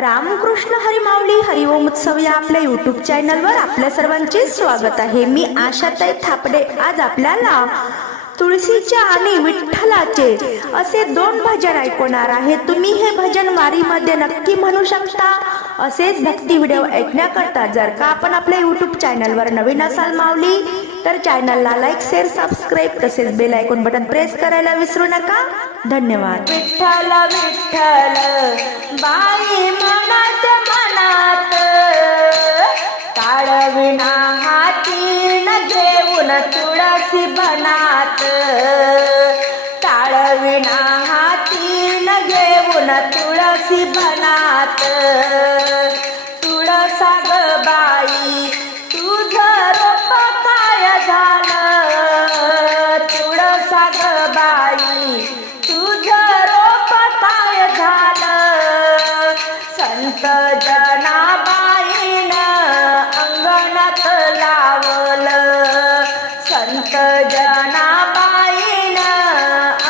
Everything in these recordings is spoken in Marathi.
रामकृष्ण हरिमावली हरिओम उत्सव या आपल्या युट्यूब चॅनलवर आपल्या सर्वांचे स्वागत आहे. मी आशाताई थापडे. आज आपल्याला तुळशीचे आणि विठ्ठलाचे असे दोन भजन ऐकवणार आहे. तुम्ही हे भजन वारीमध्ये नक्की म्हणू शकता. असेच भक्ती व्हिडिओ ऐकण्याकरता जर का आपण आपल्या युट्यूब चॅनलवर नवीन असाल माऊली तर चॅनलला लाईक शेअर सबस्क्राईब तसेच बेल आयकॉन बटन प्रेस करायला विसरू नका. धन्यवाद. विठ्ठल विठ्ठल बाई मनात मनात काळविना हाती न घेऊन तुळसी बनात टाळविना हाती न घेऊन तुळसी बनात. जगनाबाईन अंगणात लावलं. संत जनाबाईन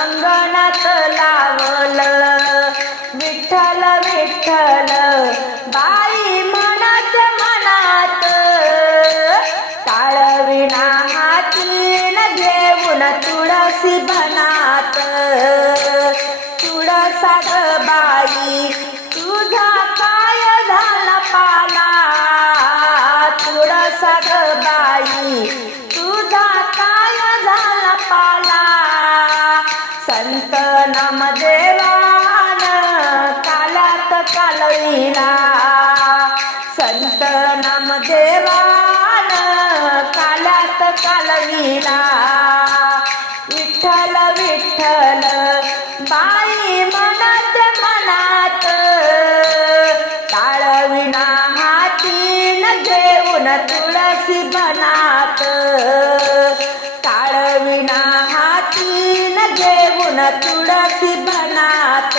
अंगणात लावलं. विठ्ठल विठ्ठल बाई म्हणत मनात टाळविना हातीन घेऊन तुळसी बनात तुळसा बाई महिला संत नामदेवान कालात कालविला विठ्ठल विठ्ठल बाई मनात मनात टाळविना हातीन घेऊन तुळसी बनात. टाळविना हातीन घेऊन तुळसी बनात.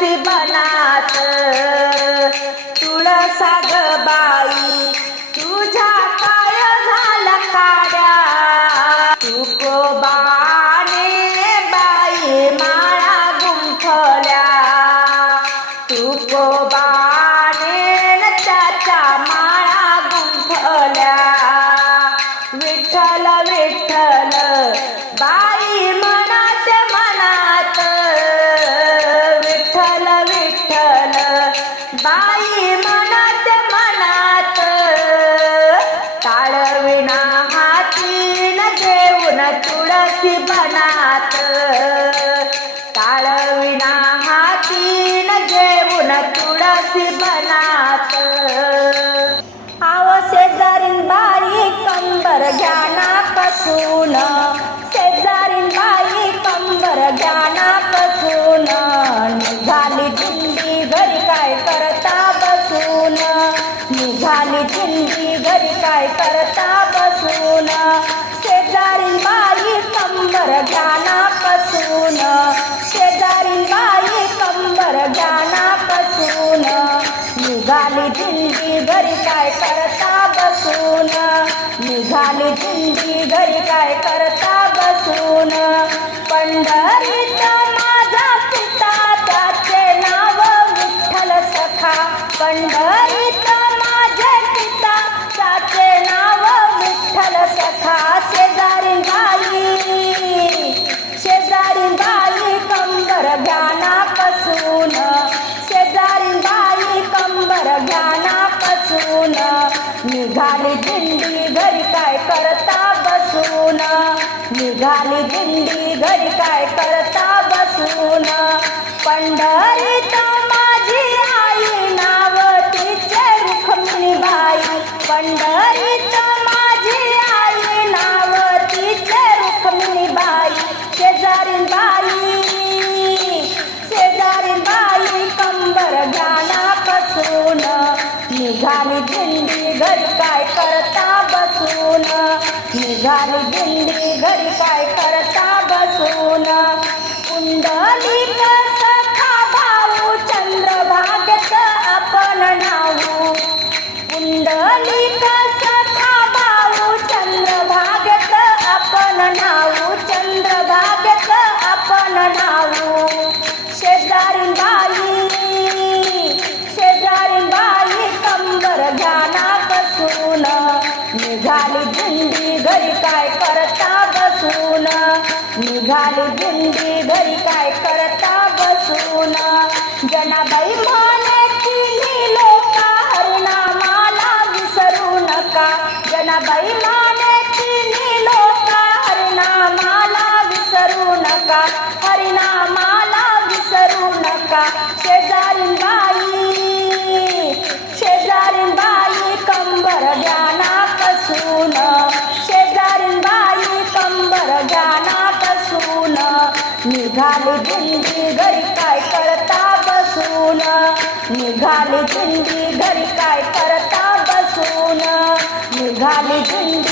तुळसी बनात. तुळसा ग बाई तुझ्या टाळविना हातीन घेऊन तुळसी बनात. टाळविना हातीन घेऊन तुळसी बनात. आव शेजारीन बाई कंबर ज्ञानापासून शेजारीन बाई कंबर ज्ञानापासून निघाली दिंडी घरी काय करता बसून. निघाली दिंडी काय करता बसून? शेजारी बाई कंबर ज्ञानापासून शेजारी बाई कंबर ज्ञानापासून निघाली दिंडी घरी काय करता बसून? निघाली दिंडी घरी काय करता बसून? निघाली दिंडी घरी काय करता बसून? निघाली दिंडी घरी काय करता बसून? पंढरीत झाली दिंडी घरी काय करता बसून? कुंडलिक सखा भाऊ चंद्रभागेत आपण नाहू. कुंडलिक सखा भाऊ चंद्रभागेत आपण चंद्र चंद्रभागेत आपण नाहू. शेजारी बाई शेजारी बाई कंबर घ्याना बसून. निघाली झुंडी घरी काय करता बसून निघाली दिंडी घरी काय करता बसून जनाबाई म्हणे तिन्ही लोका हरिनामाला विसरू नका. जनाबाई म्हणे तिन्ही लोका हरिनामाला विसरू नका. हरिनामाला विसरू नका. निघाली दिंडी घरी काय करता बसून? निघाली दिंडी